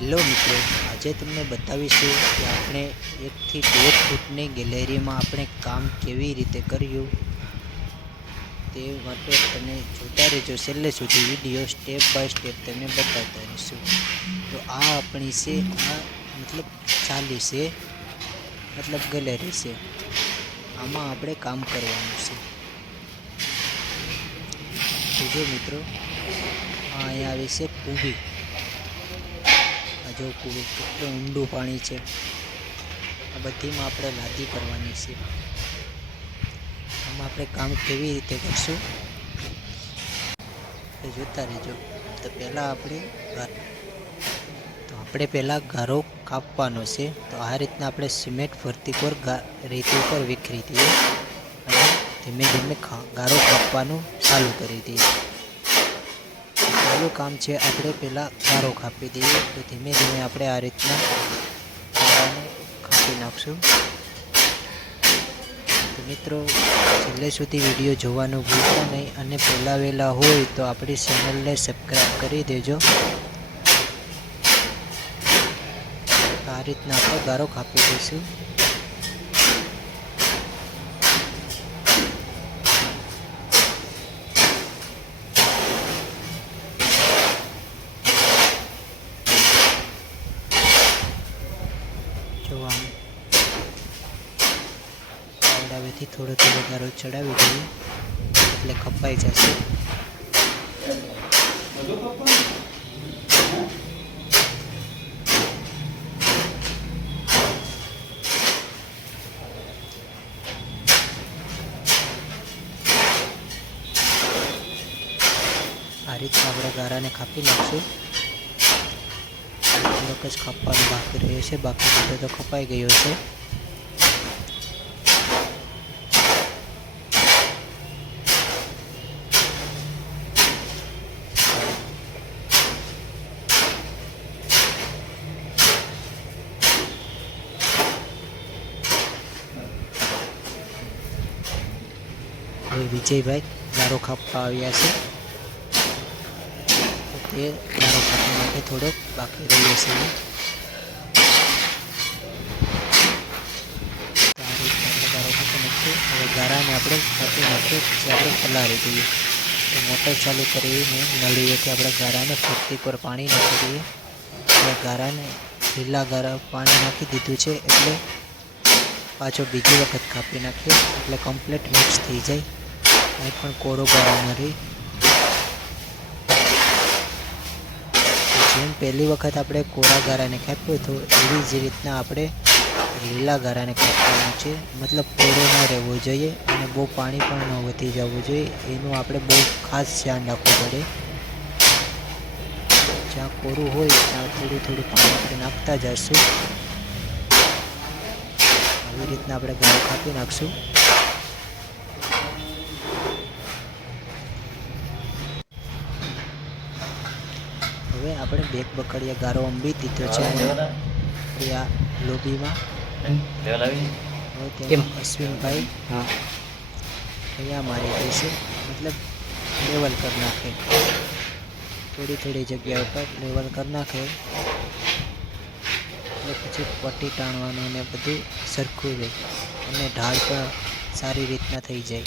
Hello મિત્રો, આજે તમને બતાવીશું કે આપણે 1 થી 1.5 ફૂટની ગેલેરીમાં આપણે કામ કેવી રીતે કર્યું તે માટે તમે જોતા રહેજો છેલ્લે સુધી વિડીયો. સ્ટેપ બાય સ્ટેપ તમને બતાવતા રહીશું. તો આ આપણી છે, આ મતલબ ચાલી છે, મતલબ ગેલેરી છે. આમાં આપણે કામ કરવાનું છે. જો મિત્રો, અહીંયા આવે છે કૂવી. જો કૂવી કેટલું ઊંડું પાણી છે. આ બધીમાં આપણે લાદી કરવાની છે. આમાં આપણે કામ કેવી રીતે કરશું એ જોતા રહેજો. તો પહેલાં ગારો કાપવાનો છે. તો આ રીતના આપણે સિમેન્ટ ફરતી પર રેતી ઉપર વિખરી દઈએ અને ધીમે ધીમે ગારો કાપવાનું ચાલુ કરી દઈએ. પહેલું કામ છે, આપણે પહેલાં ગારો કાપી દઈએ. તો ધીમે ધીમે આપણે આ રીતના ગારાને કાપી નાખશું. તો મિત્રો, છેલ્લે સુધી વિડીયો જોવાનું ભૂલતા નહીં અને પહેલાં વહેલા હોય તો આપણી ચેનલને સબસ્ક્રાઈબ કરી દેજો. આ રીતના આપણે ગારો કાપી દઈશું. આવડાવેથી થોડો થોડો ગારો ચડાવી દઈએ એટલે કપાઈ જશે. આ રીતે આપણે ગારાને કાપી નાખશું. થોડોક જ કાપવાનું બાકી રહ્યો છે, બાકી બધો તો કપાઈ ગયો છે. હવે વિજયભાઈ ગારો કાપવા આવ્યા છે. તે ગારો કાપવા માટે થોડોક બાકી રહ્યો છે. તો આ રીતે આપણે ગારો કાપી નાખીએ. હવે ગારાને આપણે કાપી નાખીએ, પછી આપણે પલાળી દઈએ. તો મોટર ચાલુ કરીને નળીએથી આપણે ગારાને ફરતી પર પાણી નાખી દઈએ. હવે ગારાને લીલા ગારા પાણી નાખી દીધું છે એટલે પાછો બીજી વખત કાપી નાખીએ એટલે કમ્પ્લીટ મિક્સ થઈ જાય. કંઈ પણ કોરો ગારો ન રહે. જેમ પહેલી વખત આપણે કોરા ગારાને કાપ્યો હતો એવી જ રીતના આપણે લીલા ગારાને કાપવાનું છે. મતલબ કોરો ન રહેવો જોઈએ અને બહુ પાણી પણ ન વધી જવું જોઈએ. એનું આપણે બહુ ખાસ ધ્યાન રાખવું પડે. જ્યાં કોરું હોય ત્યાં થોડું થોડું પાણી આપણે નાખતા જઈશું. આવી રીતના આપણે ગારો કાપી નાખશું. હવે આપણે બેક બકડિયા ગારો અંબી દીધો છે આ લોબીમાં. હવે તેમાં અશ્વિનભાઈ અહીંયા મારી દેશે, મતલબ લેવલ કરી નાખે. થોડી થોડી જગ્યા ઉપર લેવલ કરી નાખે એટલે પછી પટ્ટી ટાણવાનું અને બધું સરખું રહે અને ઢાળ પણ સારી રીતના થઈ જાય.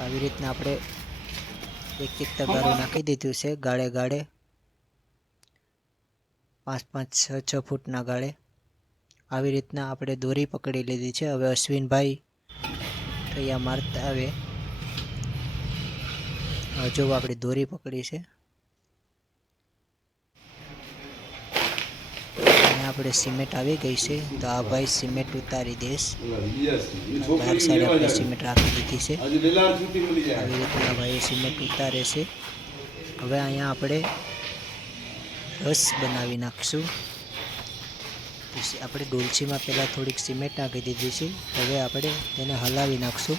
આવી રીતના આપણે એક એક તગારું નાખી દીધું છે ગાળે ગાળે, 5-5, 6-6 ફૂટના ગાળે. આવી રીતના આપણે દોરી પકડી લીધી છે. હવે અશ્વિનભાઈ અહીંયા મારતા આવે. જો આપણે દોરી પકડી છે અને આપણે સિમેન્ટ આવી ગઈ છે. તો આ ભાઈ સિમેન્ટ ઉતારી દેશ. બહાર સાઈડ આપણે સિમેન્ટ રાખી દીધી છે. આવી રીતના ભાઈ સિમેન્ટ ઉતારે છે. હવે અહીંયા આપણે રસ બનાવી નાખશું. આપણે ડોલચીમાં પહેલાં થોડીક સિમેન્ટ નાખી દીધી છે. હવે આપણે તેને હલાવી નાખશું.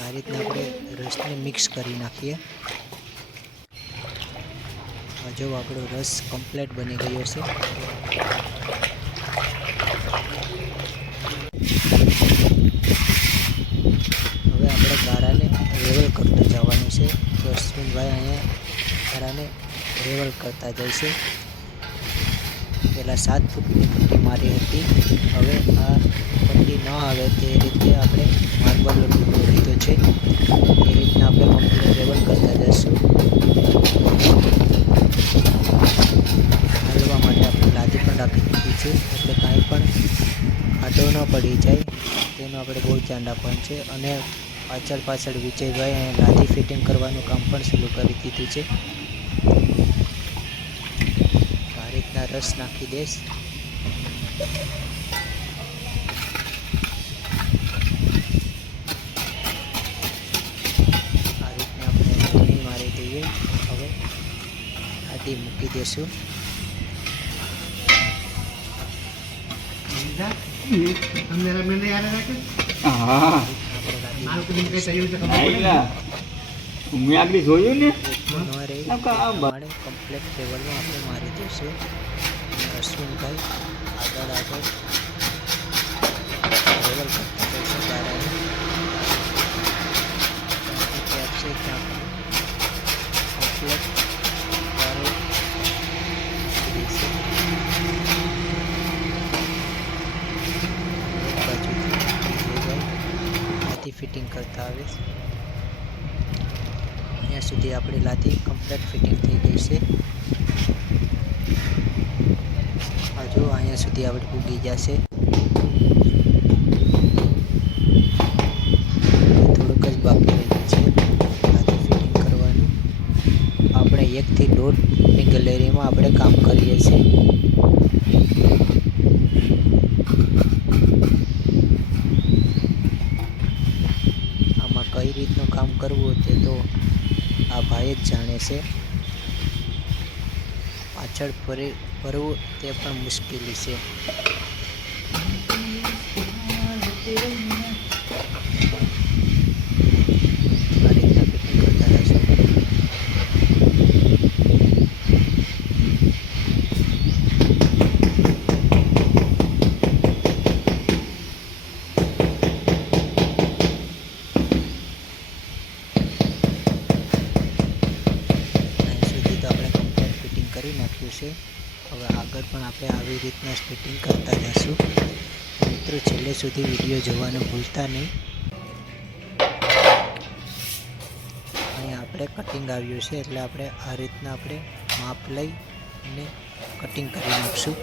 આ રીતના આપણે રસને મિક્સ કરી નાખીએ. જો આપણો રસ કમ્પ્લીટ બની ગયો છે. હવે આપણે ગારાને લેવલ કરતું જવાનું છે. તો અશ્વિનભાઈ અહીંયા ધારાને લેવલ કરતા જઈશું. પહેલાં 7 ફૂટની પટ્ટી મારી હતી, હવે આ પટ્ટી ન આવે તે રીતે આપણે માર્બલનો ટુકડો લીધો છે. એ રીતના આપણે કમ્પ્લીટ લેવલ કરતા જઈશું. હાલવા માટે આપણે લાદી પણ રાખી દીધી છે, એટલે કાંઈ પણ આડો ન પડી જાય તેનું આપણે બહુ ધ્યાન રાખવાનું છે. અને પાછળ વિજયભાઈ અને લાદી ફિટિંગ કરવાનું કામ પણ શરૂ કરી દીધું છે. આ રીતના રસ નાખી દઈશ. આ રીતના આપણે ધોણી મારી દઈએ. હવે લાદી મૂકી દઈશું. મેં આગળ જોયું ને કમ્પ્લીટ લેવલમાં આપણે મારી દઈશું. અશ્વિનભાઈ આગળ લેવલ કરતા જઈશું. કમ્પ્લીટ લાદી ફિટિંગ કરતા આવે. અહીંયા સુધી આપણી લાદી કમ્પ્લીટ ફિટિંગ થઈ ગઈ છે. હજુ અહીંયા સુધી આપણે પૂગી જશે. થોડુંક જ બાકી રહ્યું છે લાદી ફિટિંગ કરવાનું. આપણે 1 થી 1.5 ફૂટની ગેલેરીમાં આપણે કામ કરીએ છીએ. આમાં કઈ રીતનું કામ કરવું તે તો આ ભાઈ જ જાણે છે. પાછળ ફરવું તે પણ મુશ્કેલી છે. આ રીતના ફિટિંગ કરતા રહેશો. કરી નાખ્યું છે. હવે આગળ પણ આપણે આવી રીતના ફિટિંગ કરતા જઈશું. મિત્રો, છેલ્લે સુધી વિડીયો જોવાનું ભૂલતા નહીં. અહીંયા આપણે કટિંગ આવ્યું છે, એટલે આપણે આ રીતના આપણે માપ લઈ અને કટિંગ કરી નાખશું.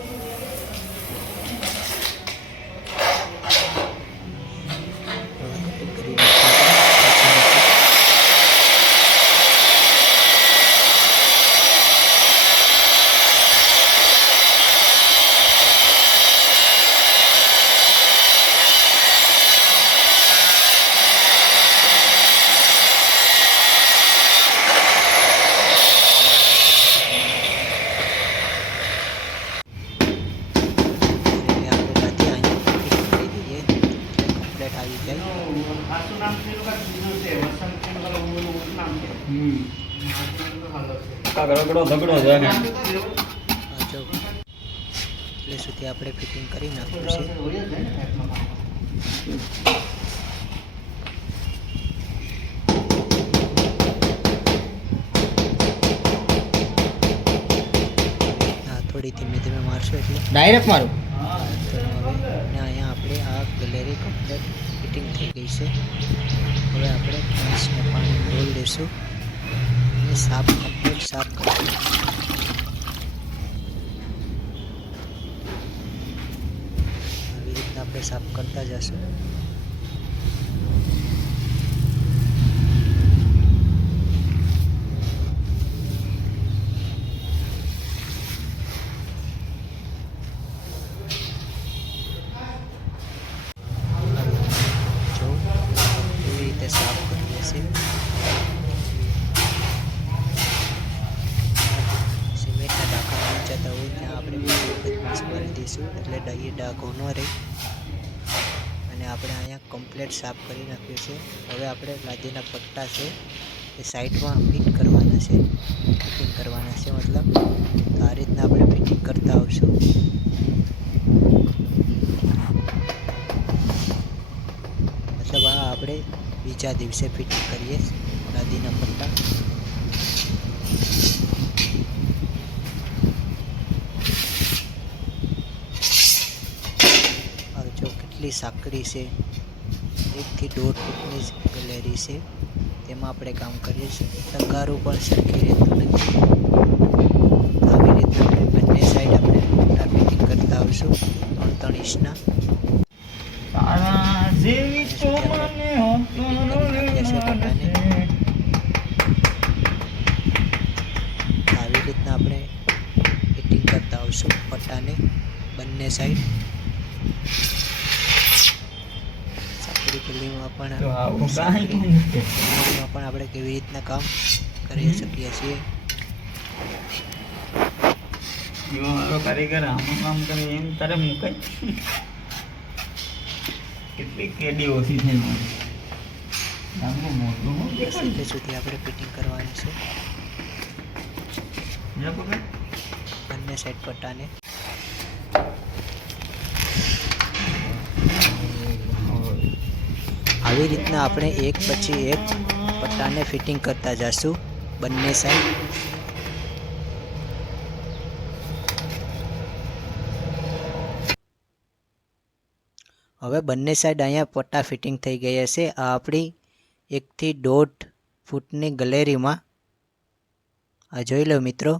કટિંગ કરી ઝઘડો છે ને એટલે સુધી આપણે ફિટિંગ કરી નાખ્યું છે. થોડી ધીમે મારશો એટલે ડાયરેક્ટ મારું. અને અહીંયા આપણે આ ગેલેરી કમ્પ્લીટ ફિટિંગ થઈ ગઈ છે. હવે આપણે ફ્રેન્ચને પાણી ડોલ દઈશું અને કમ્પ્લીટ સાફ કરીશું. આવી રીતના આપણે સાફ કરતા જશું. સાફ કરીએ છીએ. સિમેન્ટના ડાઘા ન જતા હોય ત્યાં આપણે બીજી વખત માસ્ક મારી દઈશું, એટલે ડાઘો ન રહે. અને આપણે અહીંયા કમ્પ્લીટ સાફ કરી નાખ્યું છે. હવે આપણે લાદીના પટ્ટા છે એ સાઈડમાં ફિટ કરવાના છે, ફિટિંગ કરવાના છે મતલબ. તો આ રીતના આપણે ફિટિંગ કરતા આવશું. મતલબ આ આપણે બીજા દિવસે ફિટિંગ કરીએ લાદીના પટ્ટા. આપણી સાંકડી છે 1 થી 1.5 ફૂટની ગલેરી છે, તેમાં આપણે કામ કરીએ છીએ. તગારું પણ સરખી રહેતું નથી. આવી રીતે આપણે બંને સાઈડ આપણે પટ્ટા ફિટિંગ કરતા આવશું 3-3 ઇંચના. તારા જેવી તો મને ફિટિંગ કરી નાખ્યા છે પટ્ટાને. આવી રીતના આપણે ફિટિંગ કરતા આવશું પટ્ટાને બંને સાઈડ. સાંકડી ગલીમાં પણ તો આવું કાંઈ ગલેરીમાં પણ આપણે કેવી રીતના કામ કરી શકીએ છીએ. એવો મારો કારીગર આમાં કામ કરે એમ તારે મુકાય. કેટલી કેડી ઓછી થઈ મારી. લાંબુ મોટું હું દેખાય. એટલે સુધી આપણે ફિટિંગ કરવાની છે જા પકડ. બંને સાઈડ પટ્ટાને. આવી રીતના આપણે એક પછી એક પટ્ટાને ફિટિંગ કરતા જઈશું બંને સાઈડ. હવે બંને સાઈડ અહીંયા પટ્ટા ફિટિંગ થઈ ગયા છે. આ આપણી 1 થી 1.5 ફૂટની ગલેરીમાં આ જોઈ લો મિત્રો,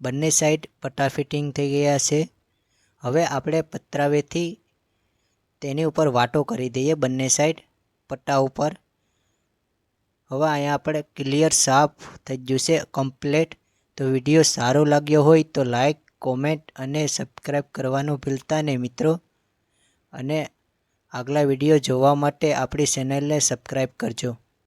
બંને સાઈડ પટ્ટા ફિટિંગ થઈ ગયા છે. હવે આપણે પતરાવેથી તેની ઉપર વાટો કરી દઈએ બંને સાઈડ પટ્ટા ઉપર. હવે અહીંયા આપણે ક્લિયર સાફ થઈ ગયું છે કમ્પ્લેટ. તો વિડીયો સારો લાગ્યો હોય તો લાઈક, કોમેન્ટ અને સબસ્ક્રાઈબ કરવાનું ભૂલતા નહીં મિત્રો. અને આગલા વિડીયો જોવા માટે આપણી ચેનલને સબસ્ક્રાઈબ કરજો.